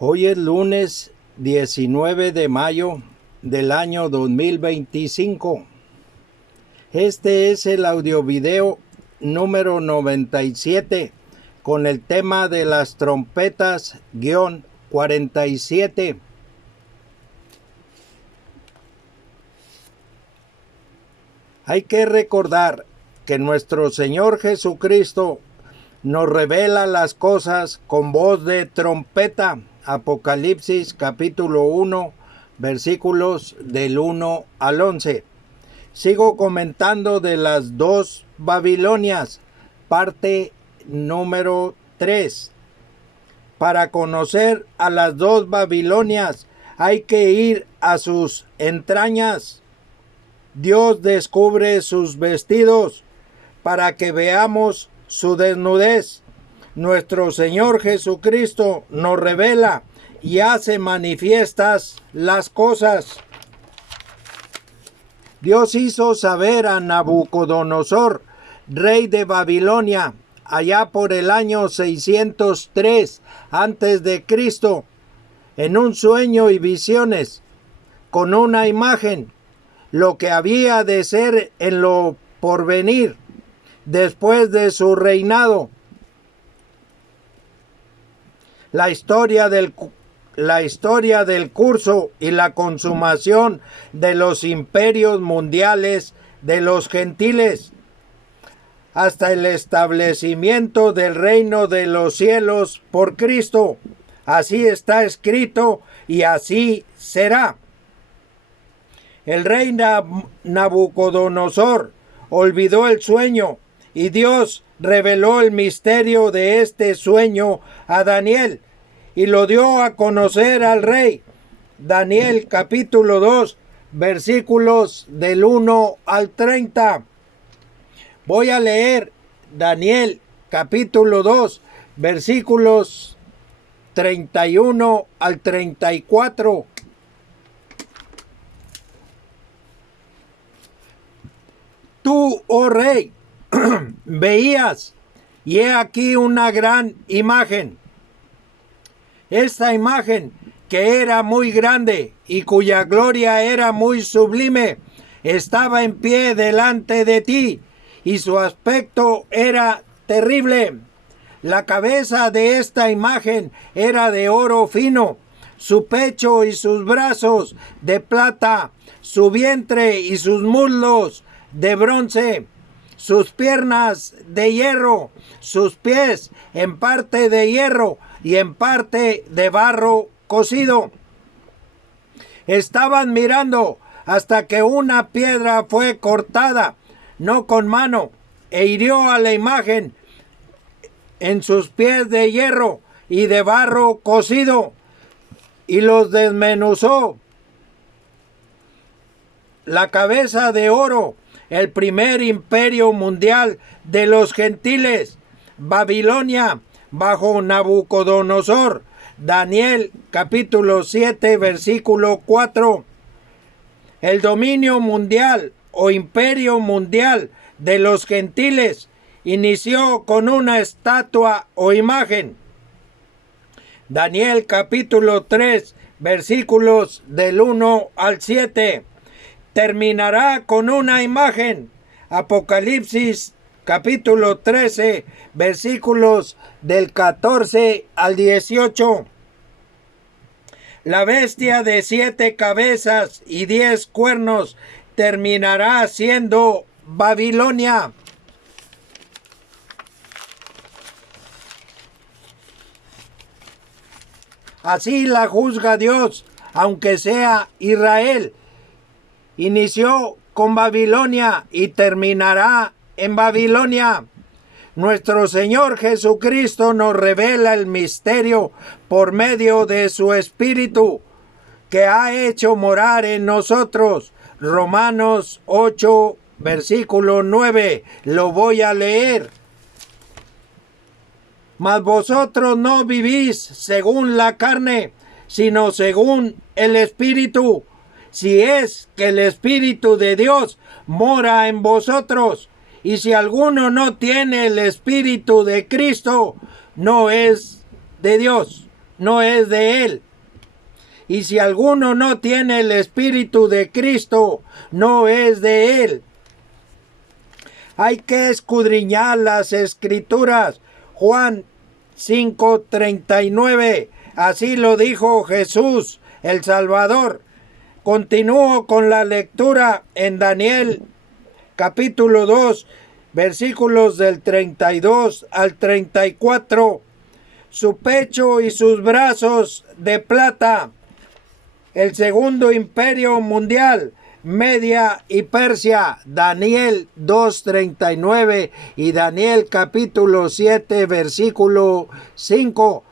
Hoy es lunes 19 de mayo del año 2025. Este es el audiovideo número 97 con el tema de las trompetas-47. Hay que recordar que nuestro Señor Jesucristo nos revela las cosas con voz de trompeta. Apocalipsis capítulo 1, versículos del 1 al 11. Sigo comentando de las dos Babilonias, parte número 3. Para conocer a las dos Babilonias hay que ir a sus entrañas. Dios descubre sus vestidos para que veamos su desnudez. Nuestro Señor Jesucristo nos revela y hace manifiestas las cosas. Dios hizo saber a Nabucodonosor, rey de Babilonia, allá por el año 603 antes de Cristo, en un sueño y visiones, con una imagen, lo que había de ser en lo porvenir, después de su reinado. La historia del curso y la consumación de los imperios mundiales de los gentiles, hasta el establecimiento del reino de los cielos por Cristo. Así está escrito y así será. El rey Nabucodonosor olvidó el sueño y Dios reveló el misterio de este sueño a Daniel y lo dio a conocer al rey. Daniel capítulo 2, versículos del 1 al 30. Voy a leer Daniel capítulo 2, versículos 31 al 34. Tú, oh rey, veías, y he aquí una gran imagen. Esta imagen, que era muy grande y cuya gloria era muy sublime, estaba en pie delante de ti, y su aspecto era terrible. La cabeza de esta imagen era de oro fino, su pecho y sus brazos de plata, su vientre y sus muslos de bronce, sus piernas de hierro, sus pies en parte de hierro y en parte de barro cocido. Estaban mirando hasta que una piedra fue cortada, no con mano, e hirió a la imagen en sus pies de hierro y de barro cocido, y los desmenuzó. La cabeza de oro, el primer imperio mundial de los gentiles, Babilonia, bajo Nabucodonosor. Daniel capítulo 7, versículo 4. El dominio mundial o imperio mundial de los gentiles inició con una estatua o imagen. Daniel capítulo 3, versículos del 1 al 7. Terminará con una imagen. Apocalipsis capítulo 13, versículos del 14 al 18. La bestia de 7 cabezas y 10 cuernos terminará siendo Babilonia. Así la juzga Dios, aunque sea Israel. Inició con Babilonia y terminará en Babilonia. Nuestro Señor Jesucristo nos revela el misterio por medio de su Espíritu, que ha hecho morar en nosotros. Romanos 8, versículo 9. Lo voy a leer. Mas vosotros no vivís según la carne, sino según el Espíritu, si es que el Espíritu de Dios mora en vosotros. Y si alguno no tiene el Espíritu de Cristo, no es de Dios. no es de él. Y si alguno no tiene el Espíritu de Cristo, no es de él. Hay que escudriñar las Escrituras. Juan 5:39. Así lo dijo Jesús, el Salvador. Continúo con la lectura en Daniel capítulo 2, versículos del 32 al 34. Su pecho y sus brazos de plata. El segundo imperio mundial, Media y Persia. Daniel 2:39 y Daniel capítulo 7, versículo 5.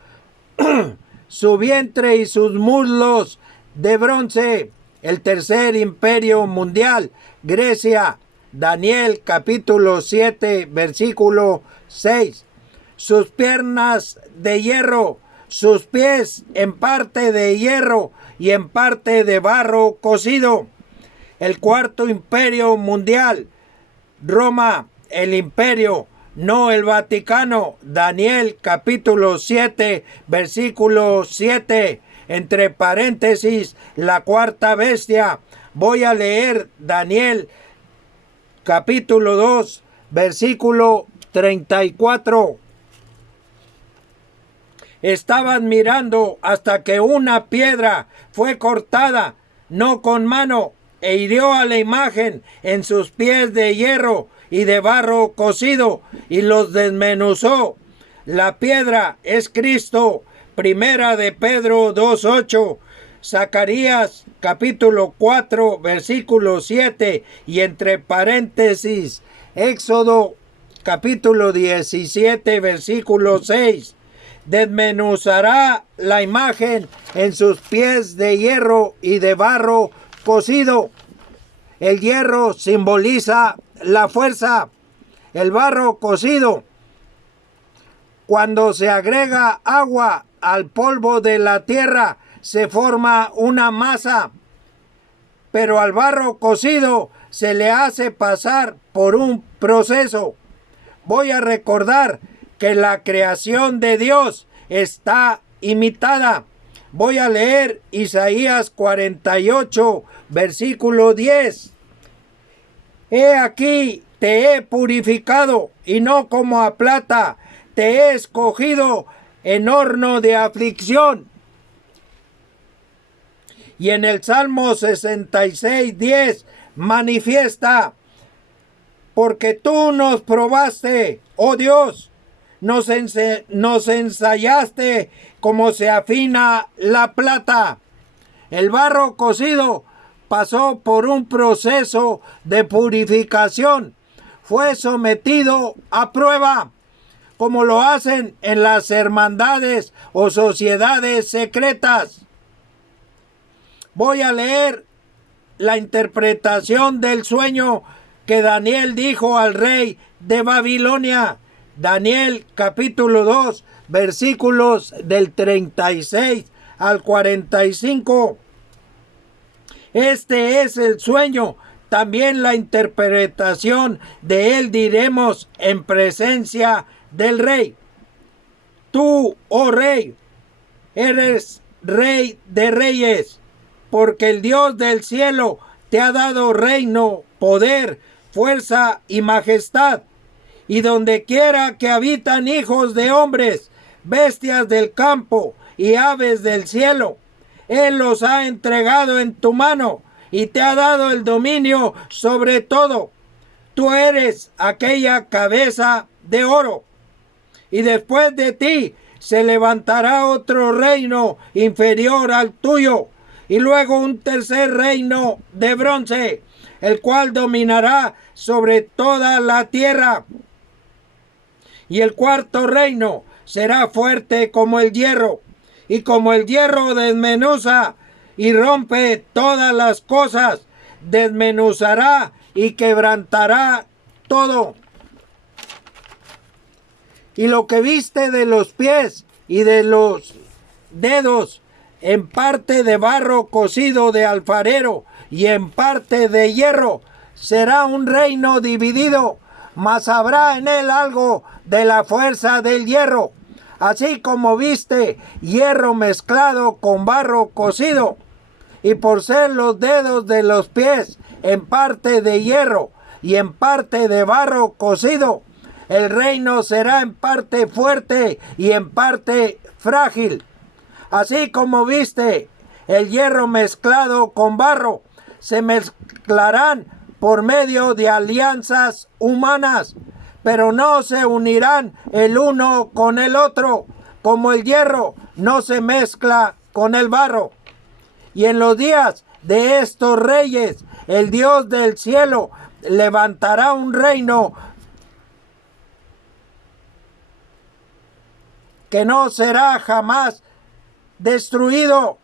Su vientre y sus muslos de bronce. El tercer imperio mundial, Grecia. Daniel capítulo 7, versículo 6. Sus piernas de hierro, sus pies en parte de hierro y en parte de barro cocido. El cuarto imperio mundial, Roma, el imperio, no el Vaticano. Daniel capítulo 7, versículo 7. Entre paréntesis, la cuarta bestia. Voy a leer Daniel capítulo 2, versículo 34. Estaban mirando hasta que una piedra fue cortada, no con mano, e hirió a la imagen en sus pies de hierro y de barro cocido, y los desmenuzó. La piedra es Cristo. Primera de Pedro 2:8. Zacarías capítulo 4, versículo 7, y entre paréntesis, Éxodo capítulo 17, versículo 6. Desmenuzará la imagen en sus pies de hierro y de barro cocido. El hierro simboliza la fuerza. El barro cocido, cuando se agrega agua al polvo de la tierra, se forma una masa. Pero al barro cocido se le hace pasar por un proceso. Voy a recordar que la creación de Dios está imitada. Voy a leer Isaías 48, versículo 10. He aquí, te he purificado, y no como a plata, te he escogido en horno de aflicción. Y en el Salmo 66, 10, manifiesta, porque tú nos probaste, oh Dios, nos ensayaste como se afina la plata. El barro cocido pasó por un proceso de purificación, fue sometido a prueba, como lo hacen en las hermandades o sociedades secretas. Voy a leer la interpretación del sueño que Daniel dijo al rey de Babilonia. Daniel capítulo 2, versículos del 36 al 45. Este es el sueño, también la interpretación de él diremos en presencia del rey. Tú, oh rey, eres rey de reyes, porque el Dios del cielo te ha dado reino, poder, fuerza y majestad. Y donde quiera que habitan hijos de hombres, bestias del campo y aves del cielo, Él los ha entregado en tu mano y te ha dado el dominio sobre todo. Tú eres aquella cabeza de oro. Y después de ti se levantará otro reino inferior al tuyo, y luego un tercer reino de bronce, el cual dominará sobre toda la tierra. Y el cuarto reino será fuerte como el hierro, y como el hierro desmenuza y rompe todas las cosas, desmenuzará y quebrantará todo. Y lo que viste de los pies y de los dedos, en parte de barro cocido de alfarero y en parte de hierro, será un reino dividido, mas habrá en él algo de la fuerza del hierro. así como viste hierro mezclado con barro cocido, y por ser los dedos de los pies en parte de hierro y en parte de barro cocido, el reino será en parte fuerte y en parte frágil. Así como viste el hierro mezclado con barro, se mezclarán por medio de alianzas humanas, pero no se unirán el uno con el otro, como el hierro no se mezcla con el barro. Y en los días de estos reyes, el Dios del cielo levantará un reino que no será jamás destruido,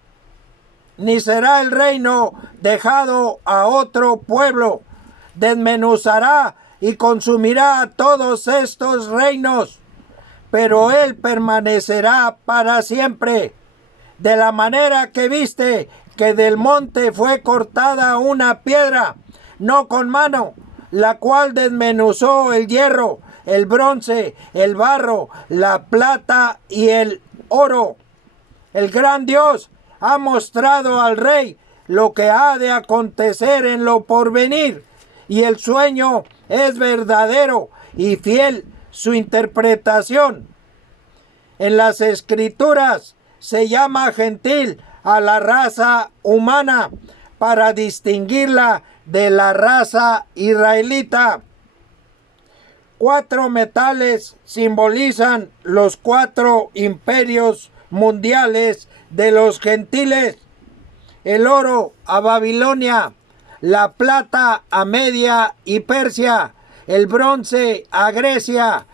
ni será el reino dejado a otro pueblo. Desmenuzará y consumirá todos estos reinos, pero él permanecerá para siempre. De la manera que viste que del monte fue cortada una piedra, no con mano, la cual desmenuzó el hierro, el bronce, el barro, la plata y el oro. El gran Dios ha mostrado al rey lo que ha de acontecer en lo porvenir, y el sueño es verdadero y fiel su interpretación. En las escrituras se llama gentil a la raza humana para distinguirla de la raza israelita. 4 metales simbolizan los 4 imperios mundiales de los gentiles: el oro a Babilonia, la plata a Media y Persia, el bronce a Grecia,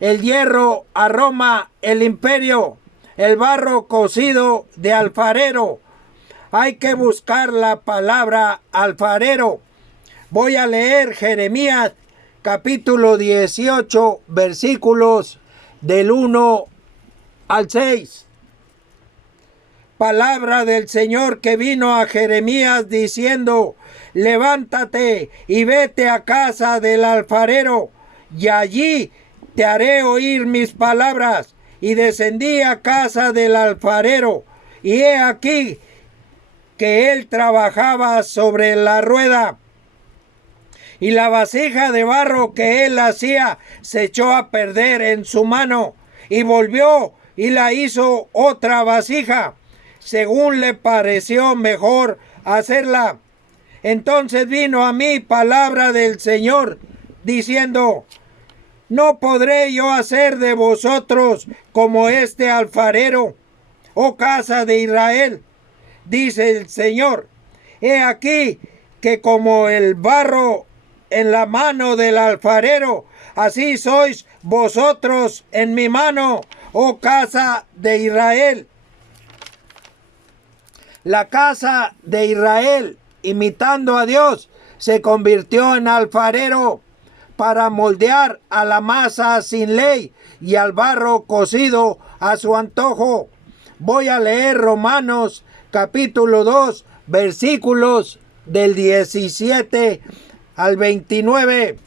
el hierro a Roma, el imperio, el barro cocido de alfarero. Hay que buscar la palabra alfarero. Voy a leer Jeremías capítulo 18, versículos del 1 al 6. Palabra del Señor que vino a Jeremías diciendo: levántate y vete a casa del alfarero, y allí te haré oír mis palabras. Y descendí a casa del alfarero, y he aquí que él trabajaba sobre la rueda, y la vasija de barro que él hacía se echó a perder en su mano, y volvió y la hizo otra vasija, según le pareció mejor hacerla. Entonces vino a mí palabra del Señor, diciendo: ¿no podré yo hacer de vosotros como este alfarero, oh casa de Israel? Dice el Señor: he aquí que como el barro en la mano del alfarero, así sois vosotros en mi mano, oh casa de Israel. La casa de Israel, imitando a Dios, se convirtió en alfarero para moldear a la masa sin ley y al barro cocido a su antojo. Voy a leer Romanos capítulo 2, versículos del 17 al 29.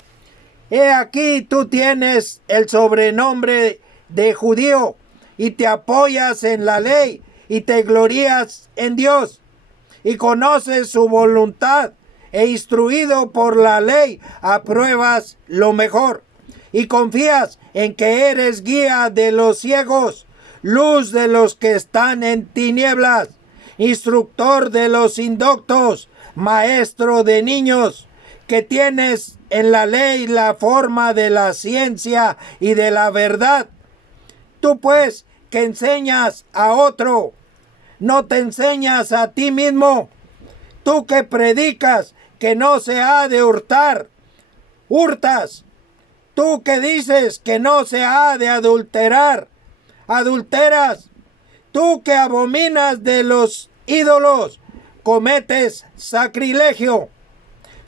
He aquí tú tienes el sobrenombre de judío y te apoyas en la ley y te glorías en Dios y conoces su voluntad, e instruido por la ley apruebas lo mejor y confías en que eres guía de los ciegos, luz de los que están en tinieblas, instructor de los indoctos, maestro de niños, que tienes en la ley la forma de la ciencia y de la verdad. Tú pues que enseñas a otro, ¿no te enseñas a ti mismo? Tú que predicas que no se ha de hurtar, hurtas. Tú que dices que no se ha de adulterar, adulteras. Tú que abominas de los ídolos, cometes sacrilegio.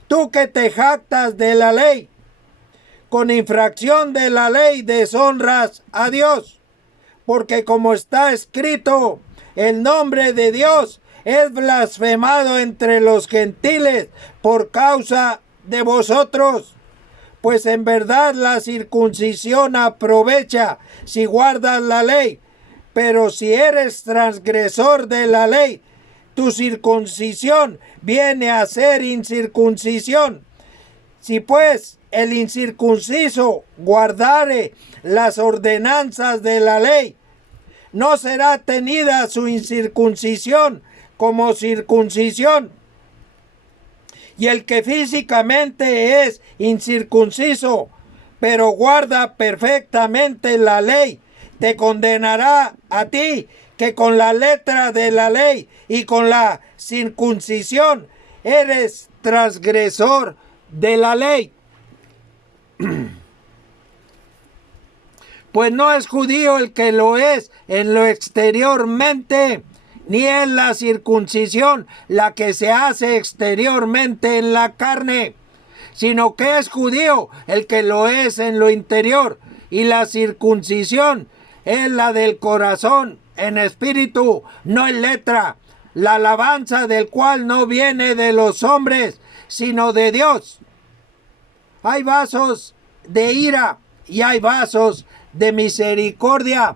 Tú que te jactas de la ley, con infracción de la ley deshonras a Dios, porque como está escrito, el nombre de Dios es blasfemado entre los gentiles por causa de vosotros, Pues en verdad la circuncisión aprovecha si guardas la ley. Pero si eres transgresor de la ley, tu circuncisión viene a ser incircuncisión. Si pues el incircunciso guardare las ordenanzas de la ley, no será tenida su incircuncisión como circuncisión. Y el que físicamente es incircunciso, pero guarda perfectamente la ley, te condenará a ti, que con la letra de la ley y con la circuncisión eres transgresor de la ley. Pues no es judío el que lo es en lo exteriormente, ni es la circuncisión la que se hace exteriormente en la carne, sino que es judío el que lo es en lo interior, y la circuncisión es la del corazón, en espíritu, no en letra, la alabanza del cual no viene de los hombres, sino de Dios. Hay vasos de ira y hay vasos de misericordia.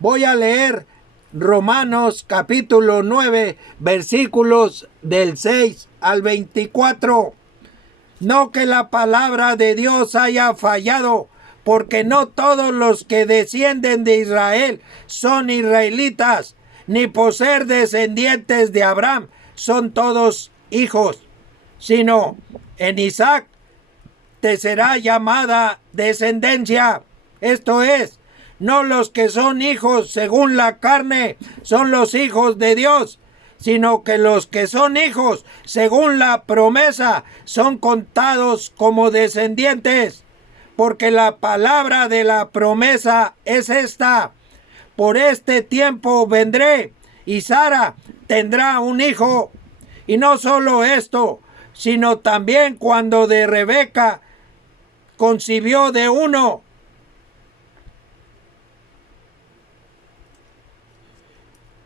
Voy a leer Romanos capítulo 9, versículos del 6 al 24. No que la palabra de Dios haya fallado, porque no todos los que descienden de Israel son israelitas, ni por ser descendientes de Abraham son todos hijos, sino en Isaac te será llamada descendencia. Esto es, no los que son hijos según la carne son los hijos de Dios, sino que los que son hijos según la promesa son contados como descendientes. Porque la palabra de la promesa es esta: por este tiempo vendré y Sara tendrá un hijo. Y no solo esto, sino también cuando de Rebeca concibió de uno.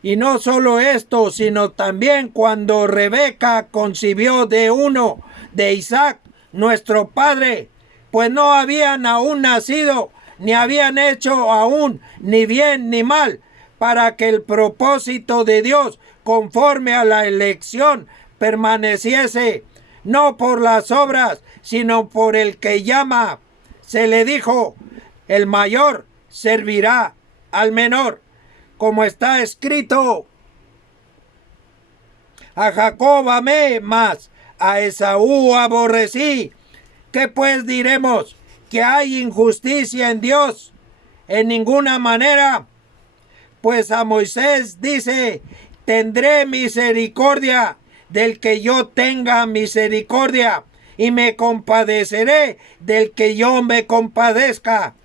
Y no solo esto, sino también cuando Rebeca concibió de uno, de Isaac, nuestro padre, pues no habían aún nacido, ni habían hecho aún ni bien ni mal, para que el propósito de Dios, conforme a la elección, permaneciese, no por las obras, sino por el que llama. Se le dijo: el mayor servirá al menor, como está escrito: a Jacob amé, mas a Esaú aborrecí. ¿Qué pues diremos? ¿Que hay injusticia en Dios? En ninguna manera. Pues a Moisés dice: tendré misericordia del que yo tenga misericordia, y me compadeceré del que yo me compadezca.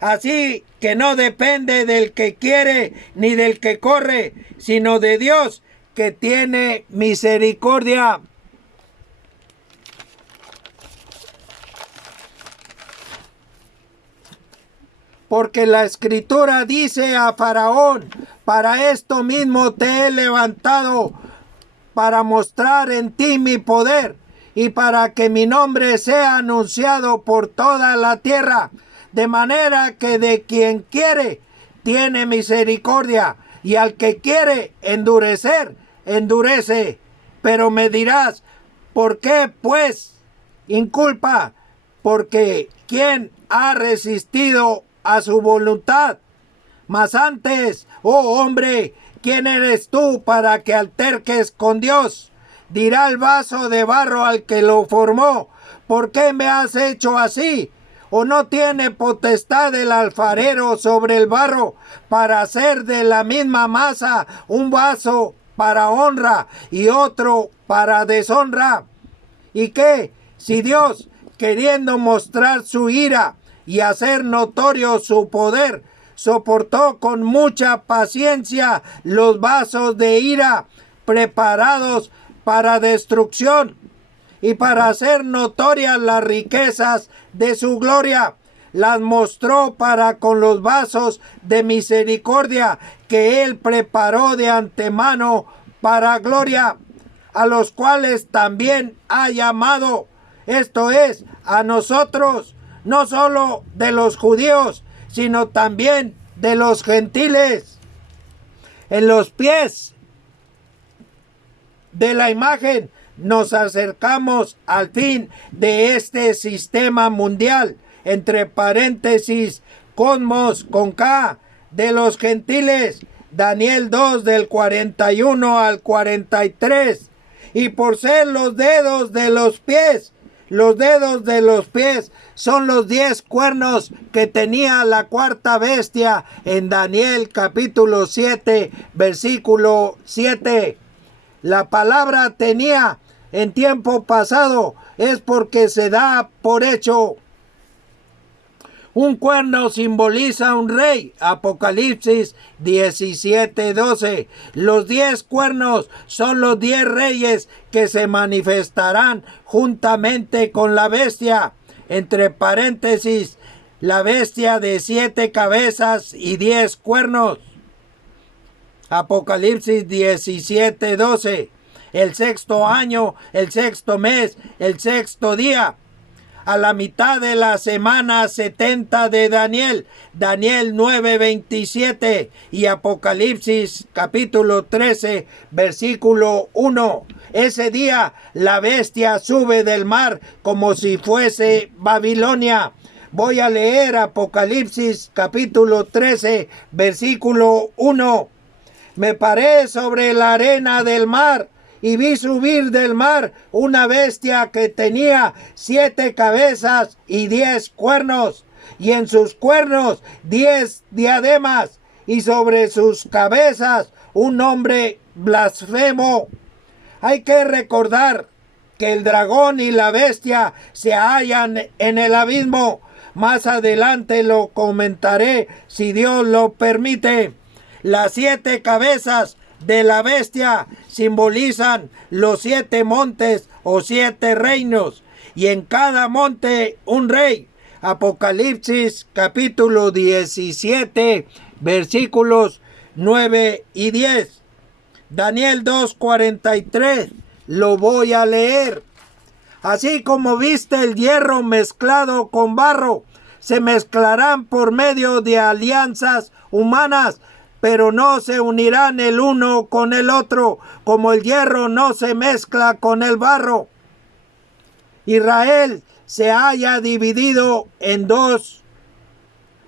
Así que no depende del que quiere ni del que corre, sino de Dios, que tiene misericordia. Porque la Escritura dice a Faraón: para esto mismo te he levantado, para mostrar en ti mi poder, y para que mi nombre sea anunciado por toda la tierra. De manera que de quien quiere tiene misericordia, y al que quiere endurecer, endurece. Pero me dirás: ¿por qué pues inculpa? Porque ¿quién ha resistido a su voluntad? Mas antes, oh hombre, ¿quién eres tú para que alterques con Dios? Dirá el vaso de barro al que lo formó: ¿por qué me has hecho así? ¿O no tiene potestad el alfarero sobre el barro para hacer de la misma masa un vaso para honra y otro para deshonra? ¿Y qué si Dios, queriendo mostrar su ira y hacer notorio su poder, soportó con mucha paciencia los vasos de ira preparados para destrucción, y para hacer notorias las riquezas de su gloria, las mostró para con los vasos de misericordia que él preparó de antemano para gloria, a los cuales también ha llamado, esto es, a nosotros, no solo de los judíos, sino también de los gentiles. En los pies de la imagen nos acercamos al fin de este sistema mundial, entre paréntesis, cosmos con K, de los gentiles, Daniel 2 del 41 al 43, y por ser los dedos de los pies son los 10 cuernos que tenía la cuarta bestia en Daniel capítulo 7, versículo 7. La palabra tenía en tiempo pasado es porque se da por hecho. Un cuerno simboliza un rey, Apocalipsis 17:12. Los 10 cuernos son los 10 reyes que se manifestarán juntamente con la bestia, entre paréntesis, la bestia de 7 cabezas y 10 cuernos. Apocalipsis 17:12. El sexto año, el sexto mes, el sexto día, a la mitad de la semana 70 de Daniel, Daniel 9:27 y Apocalipsis capítulo 13, versículo 1. Ese día la bestia sube del mar como si fuese Babilonia. Voy a leer Apocalipsis capítulo 13, versículo 1. Me paré sobre la arena del mar y vi subir del mar una bestia que tenía 7 cabezas y 10 cuernos, y en sus cuernos 10 diademas, y sobre sus cabezas un nombre blasfemo. Hay que recordar que el dragón y la bestia se hallan en el abismo. Más adelante lo comentaré si Dios lo permite. Las 7 cabezas de la bestia simbolizan los 7 montes o 7 reinos, y en cada monte un rey. Apocalipsis capítulo 17, versículos 9 y 10. Daniel 2:43, lo voy a leer. Así como viste el hierro mezclado con barro, se mezclarán por medio de alianzas humanas, pero no se unirán el uno con el otro, como el hierro no se mezcla con el barro. Israel se haya dividido en 2.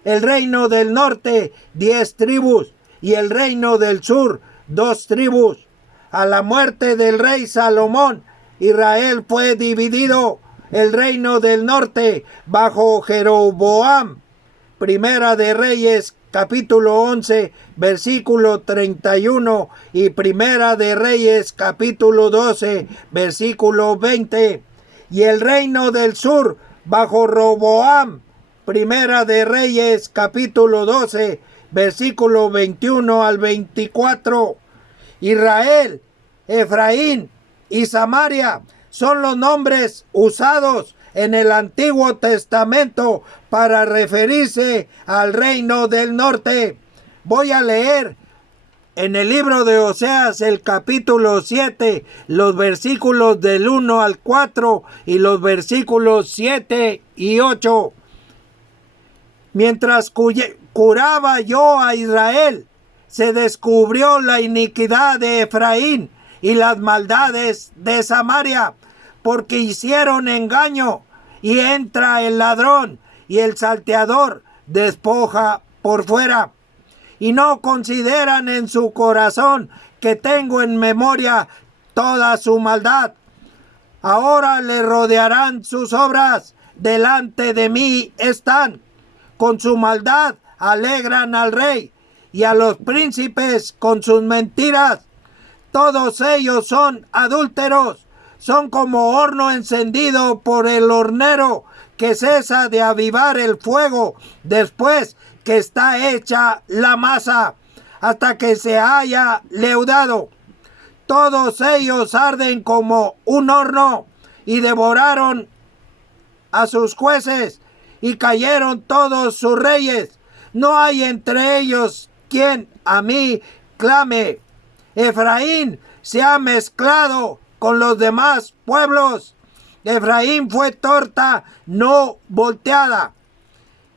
El reino del norte, 10 tribus, y el reino del sur, 2 tribus. A la muerte del rey Salomón, Israel fue dividido. El reino del norte bajo Jeroboam. Primera de Reyes capítulo 11, versículo 31, y Primera de Reyes capítulo 12, versículo 20. Y el reino del sur bajo Roboam. Primera de Reyes capítulo 12, versículo 21 al 24. Israel, Efraín y Samaria son los nombres usados en el Antiguo Testamento para referirse al reino del norte. Voy a leer en el libro de Oseas el capítulo 7, los versículos del 1 al 4 y los versículos 7 y 8. Mientras curaba yo a Israel, se descubrió la iniquidad de Efraín y las maldades de Samaria, porque hicieron engaño, y entra el ladrón, y el salteador despoja por fuera. Y no consideran en su corazón que tengo en memoria toda su maldad. Ahora le rodearán sus obras, delante de mí están. Con su maldad alegran al rey, y a los príncipes con sus mentiras. Todos ellos son adúlteros, son como horno encendido por el hornero, que cesa de avivar el fuego después que está hecha la masa, hasta que se haya leudado. Todos ellos arden como un horno, y devoraron a sus jueces, y cayeron todos sus reyes. No hay entre ellos quien a mí clame. Efraín se ha mezclado con los demás pueblos. Efraín fue torta no volteada.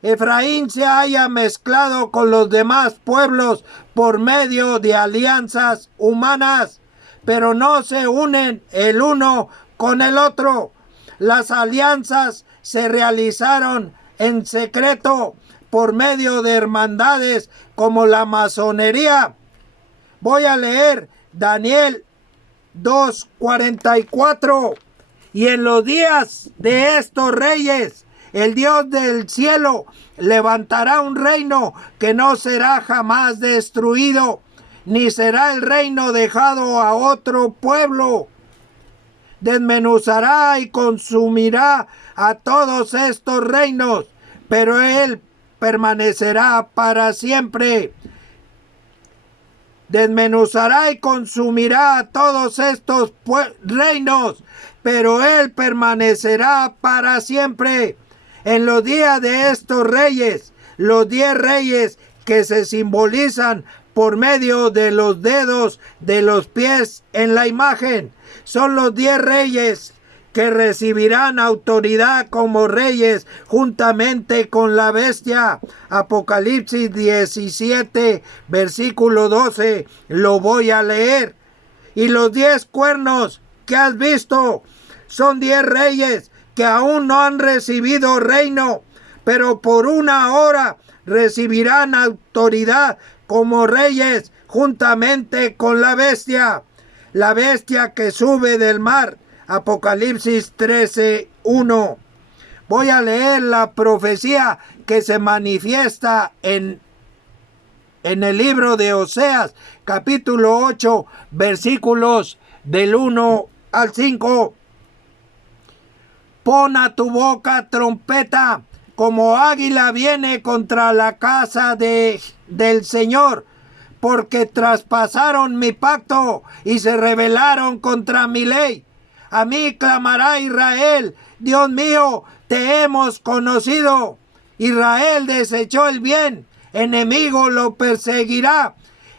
Efraín se haya mezclado con los demás pueblos por medio de alianzas humanas, pero no se unen el uno con el otro. Las alianzas se realizaron en secreto por medio de hermandades como la masonería. Voy a leer Daniel 2:44. Y en los días de estos reyes, el Dios del cielo levantará un reino que no será jamás destruido, ni será el reino dejado a otro pueblo. Desmenuzará y consumirá a todos estos reinos, pero él permanecerá para siempre. Desmenuzará y consumirá a todos estos reinos, pero él permanecerá para siempre. En los días de estos reyes, los 10 reyes que se simbolizan por medio de los dedos de los pies en la imagen, son los 10 reyes que recibirán autoridad como reyes juntamente con la bestia. Apocalipsis 17, versículo 12, lo voy a leer. Y los 10 cuernos que has visto son 10 reyes que aún no han recibido reino, pero por una hora recibirán autoridad como reyes juntamente con la bestia que sube del mar. Apocalipsis 13:1. Voy a leer la profecía que se manifiesta en el libro de Oseas, capítulo 8, versículos del 1 al 5. Pon a tu boca trompeta, como águila viene contra la casa del Señor, porque traspasaron mi pacto y se rebelaron contra mi ley. A mí clamará Israel: Dios mío, te hemos conocido. Israel desechó el bien, enemigo lo perseguirá.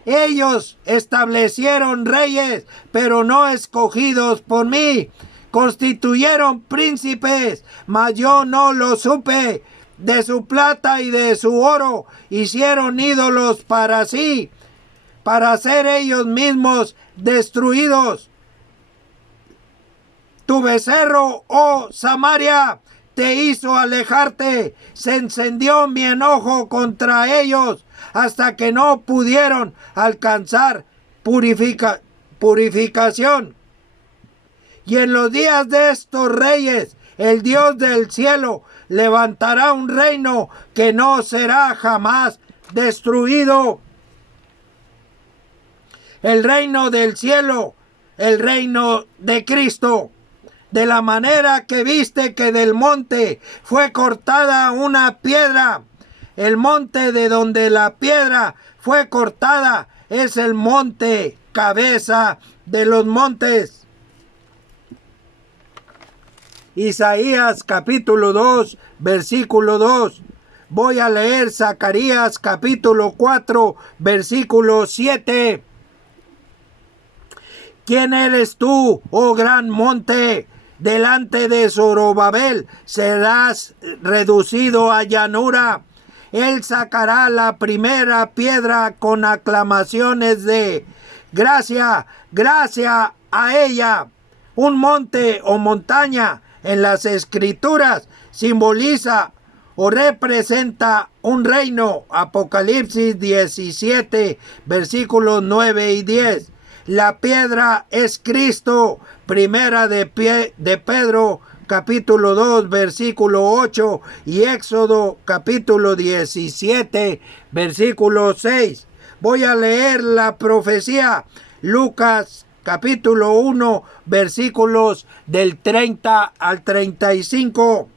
Ellos establecieron reyes, pero no escogidos por mí. Constituyeron príncipes, mas yo no lo supe. De su plata y de su oro hicieron ídolos para sí, para ser ellos mismos destruidos. Tu becerro, oh Samaria, te hizo alejarte. Se encendió mi enojo contra ellos hasta que no pudieron alcanzar purificación. Y en los días de estos reyes, el Dios del cielo levantará un reino que no será jamás destruido. El reino del cielo, el reino de Cristo. De la manera que viste que del monte fue cortada una piedra, el monte de donde la piedra fue cortada es el monte, cabeza de los montes. Isaías capítulo 2, versículo 2. Voy a leer Zacarías capítulo 4, versículo 7. ¿Quién eres tú, oh gran monte? Delante de Zorobabel serás reducido a llanura. Él sacará la primera piedra con aclamaciones de gracia, gracia a ella. Un monte o montaña en las escrituras simboliza o representa un reino. Apocalipsis 17, versículos 9 y 10. La piedra es Cristo. Primera de Pedro, capítulo 2, versículo 8. Y Éxodo, capítulo 17, versículo 6. Voy a leer la profecía. Lucas, capítulo 1, versículos del 30 al 35.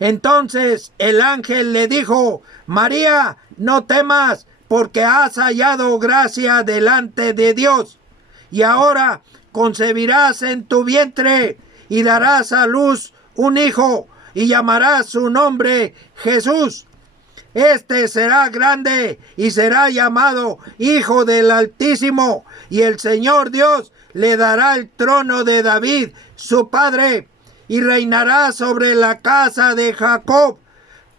Entonces el ángel le dijo: María, no temas, porque has hallado gracia delante de Dios. Y ahora concebirás en tu vientre y darás a luz un hijo y llamarás su nombre Jesús. Este será grande y será llamado Hijo del Altísimo, y el Señor Dios le dará el trono de David, su padre, y reinará sobre la casa de Jacob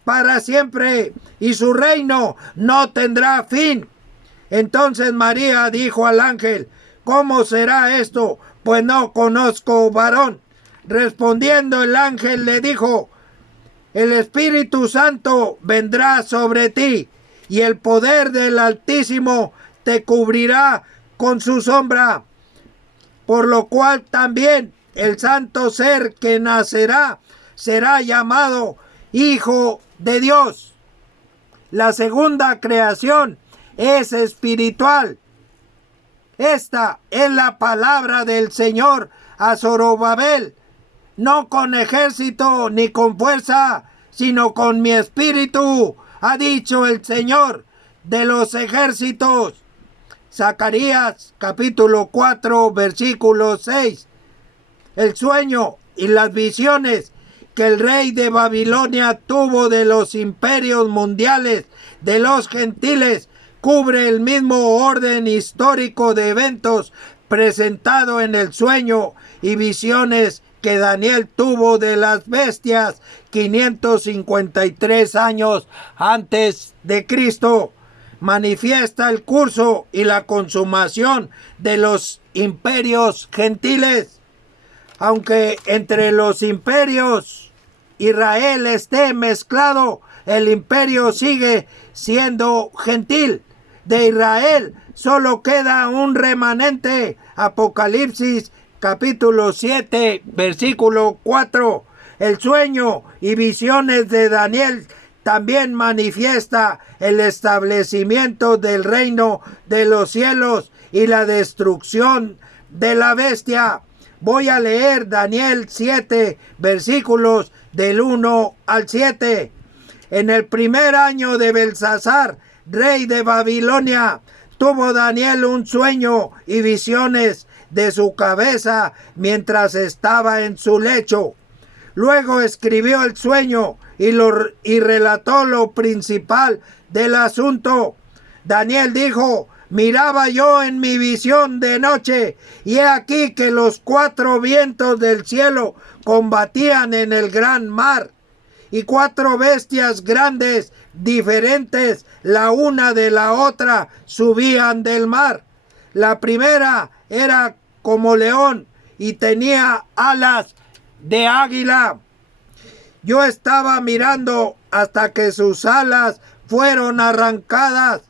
para siempre, y su reino no tendrá fin. Entonces María dijo al ángel: ¿cómo será esto? Pues no conozco varón. Respondiendo el ángel le dijo: el Espíritu Santo vendrá sobre ti, y el poder del Altísimo te cubrirá con su sombra, por lo cual también el santo ser que nacerá será llamado Hijo de Dios. La segunda creación es espiritual. Esta es la palabra del Señor a Zorobabel: no con ejército ni con fuerza, sino con mi espíritu, ha dicho el Señor de los ejércitos. Zacarías capítulo 4 versículo 6. El sueño y las visiones que el rey de Babilonia tuvo de los imperios mundiales de los gentiles cubre el mismo orden histórico de eventos presentado en el sueño y visiones que Daniel tuvo de las bestias 553 años antes de Cristo. Manifiesta el curso y la consumación de los imperios gentiles. Aunque entre los imperios Israel esté mezclado, el imperio sigue siendo gentil. De Israel solo queda un remanente. Apocalipsis capítulo 7 versículo 4. El sueño y visiones de Daniel también manifiesta el establecimiento del reino de los cielos y la destrucción de la bestia. Voy a leer Daniel 7 versículos del 1 al 7. En el primer año de Belsasar, rey de Babilonia, tuvo Daniel un sueño y visiones de su cabeza mientras estaba en su lecho. Luego escribió el sueño y relató lo principal del asunto. Daniel dijo: miraba yo en mi visión de noche, y he aquí que los 4 vientos del cielo combatían en el gran mar, y 4 bestias grandes, diferentes la una de la otra, subían del mar. La primera era como león y tenía alas de águila. Yo estaba mirando hasta que sus alas fueron arrancadas,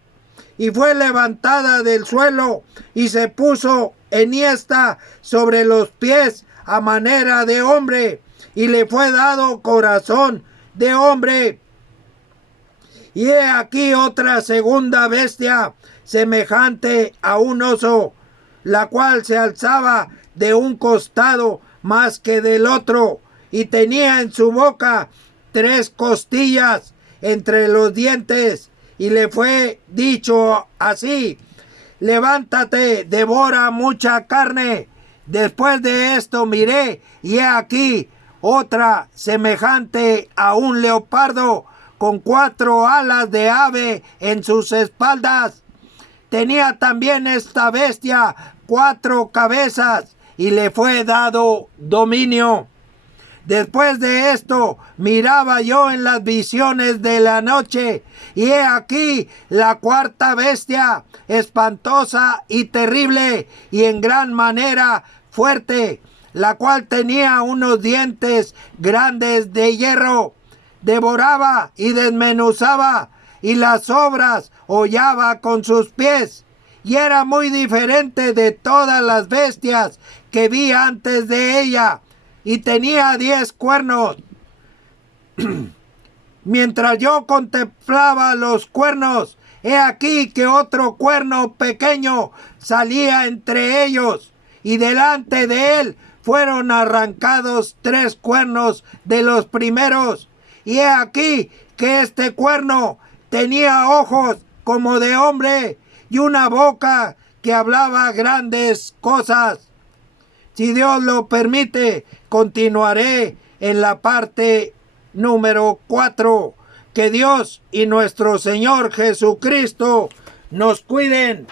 y fue levantada del suelo y se puso enhiesta sobre los pies a manera de hombre, y le fue dado corazón de hombre. Y he aquí otra segunda bestia, semejante a un oso, la cual se alzaba de un costado más que del otro, y tenía en su boca 3 costillas entre los dientes, y le fue dicho así: levántate, devora mucha carne. Después de esto miré, y he aquí otra semejante a un leopardo, con 4 alas de ave en sus espaldas. Tenía también esta bestia 4 cabezas, y le fue dado dominio. Después de esto miraba yo en las visiones de la noche, y he aquí la 4ª bestia, espantosa y terrible, y en gran manera fuerte, la cual tenía unos dientes grandes de hierro. Devoraba y desmenuzaba, y las sobras hollaba con sus pies, y era muy diferente de todas las bestias que vi antes de ella, y tenía 10 cuernos. Mientras yo contemplaba los cuernos, he aquí que otro cuerno pequeño salía entre ellos, y delante de él fueron arrancados 3 cuernos de los primeros. Y he aquí que este cuerno tenía ojos como de hombre, y una boca que hablaba grandes cosas. Si Dios lo permite, continuaré en la parte número 4. Que Dios y nuestro Señor Jesucristo nos cuiden.